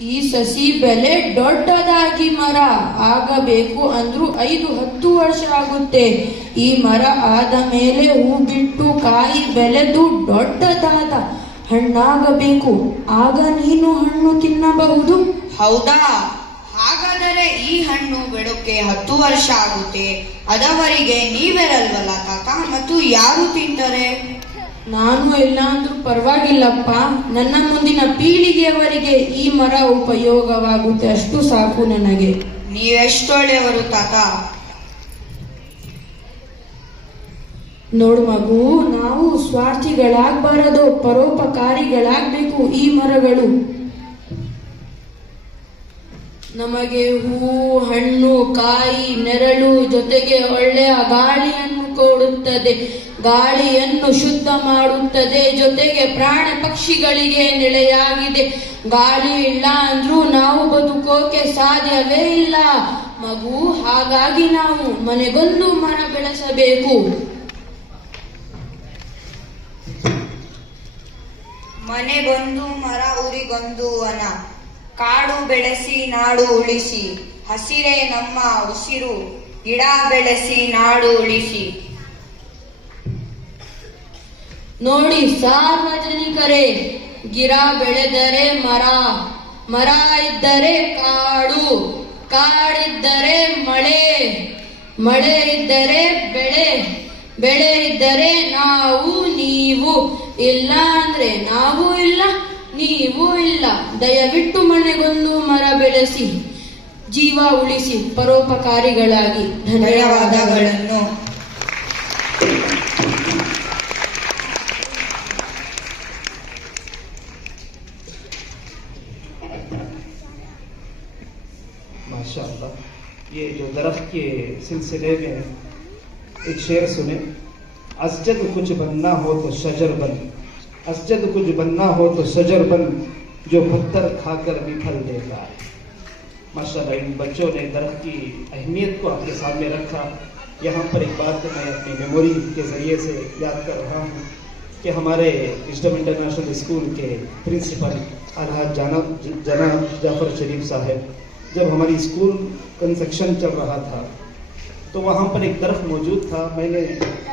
ಈ ಸಸಿ ಬೆಲೆ ದೊಡ್ಡದಾಗಿ ಮರ ಆಗಬೇಕು ಅಂದ್ರೂ 5-10 ವರ್ಷ ಆಗುತ್ತೆ. ಈ ಮರ ಆದ ಮೇಲೆ ಹೂ ಬಿಟ್ಟು ಕಾಯಿ ಬೆಳೆದು ದೊಡ್ಡದಾದ ಹಣ್ಣಾಗಬೇಕು. ಆಗ ನೀನು ಹಣ್ಣು ತಿನ್ನಬಹುದು. ಹೌದಾ? ಹಾಗಾದರೆ ಈ ಹಣ್ಣು ಬಿಡೋಕೆ 10 ವರ್ಷ ಆಗುತ್ತೆ. ಅದವರೆಗೆ ನೀವಿರಲ್ವಲ್ಲ ತಾತ, ಮತ್ತು ಯಾರು ತಿಂತಾರೆ? ನಾನು ಇಲ್ಲ ಅಂದ್ರೂ ಪರವಾಗಿಲ್ಲಪ್ಪ. ನನ್ನ ಮುಂದಿನ ಪೀಳಿಗೆಯವರಿಗೆ ಈ ಮರ ಉಪಯೋಗವಾಗುತ್ತೆ, ಅಷ್ಟು ಸಾಕು ನನಗೆ. ನೀವೆಷ್ಟೊಳ್ಳೆಯವರು ತಾತ. ನೋಡು ಮಗು, ನಾವು ಸ್ವಾರ್ಥಿಗಳಾಗಬಾರದು, ಪರೋಪಕಾರಿಗಳಾಗಬೇಕು. ಈ ಮರಗಳು ನಮಗೆ ಹೂ, ಹಣ್ಣು, ಕಾಯಿ, ನೆರಳು ಜೊತೆಗೆ ಒಳ್ಳೆಯ ಗಾಳಿಯನ್ನು ಕೊಡುತ್ತದೆ. ಗಾಳಿಯನ್ನು ಶುದ್ಧ ಮಾಡುತ್ತದೆ. ಜೊತೆಗೆ ಪ್ರಾಣ ಪಕ್ಷಿಗಳಿಗೆ ನೆಲೆಯಾಗಿದೆ. ಗಾಳಿ ಇಲ್ಲ ಅಂದ್ರೂ ನಾವು ಬದುಕೋಕೆ ಸಾಧ್ಯವೇ ಇಲ್ಲ ಮಗು. ಹಾಗಾಗಿ ನಾವು ಮನೆಗೊಂದು ಮರ ಬೆಳೆಸಬೇಕು. ಮನೆಗೊಂದು ಮರ, ಊರಿಗೊಂದು ವನ. ಕಾಡು ಬೆಳೆಸಿ ನಾಡು ಉಳಿಸಿ, ಹಸಿರೇ ನಮ್ಮ ಉಸಿರು. ಗಿಡ ಬೆಳೆಸಿ ನಾಡು ಉಳಿಸಿ. ನೋಡಿ ಸಾರ್ವಜನಿಕರೇ, ಗಿಡ ಬೆಳೆದರೆ ಮರ, ಮರ ಇದ್ದರೆ ಕಾಡು, ಕಾಡಿದ್ದರೆ ಮಳೆ, ಮಳೆ ಇದ್ದರೆ ಬೆಳೆ, ಬೆಳೆ ಇದ್ದರೆ ನಾವು ನೀವು. ಇಲ್ಲ ಅಂದ್ರೆ ನಾವು ಇಲ್ಲ, ನೀವು ಇಲ್ಲ. ದಯವಿಟ್ಟು ಮನೆಗೊಂದು ಮರ ಬೆಳೆಸಿ, ಜೀವ ಉಳಿಸಿ, ಪರೋಪಕಾರಿಗಳಾಗಿ. ಧನ್ಯವಾದಗಳನ್ನು. माशाअल्लाह, ये जो दरख्त के सिलसिले में एक शेर सुने, असजद कुछ बनना हो तो शजर बन, असजद कुछ बनना हो तो शजर बन, जो पत्थर खाकर भी फल देता है। माशाअल्लाह, इन बच्चों ने दरख्त की अहमियत को आपके सामने रखा। यहाँ पर एक बात मैं अपनी मेमोरी के ज़रिए से याद कर रहा हूँ कि हमारे विजडम इंटरनेशनल स्कूल के प्रिंसिपल अलहाज जनाब जाफर शरीफ साहब, जब हमारी स्कूल कंस्ट्रक्शन चल रहा था तो वहाँ पर एक दरख्त मौजूद था। मैंने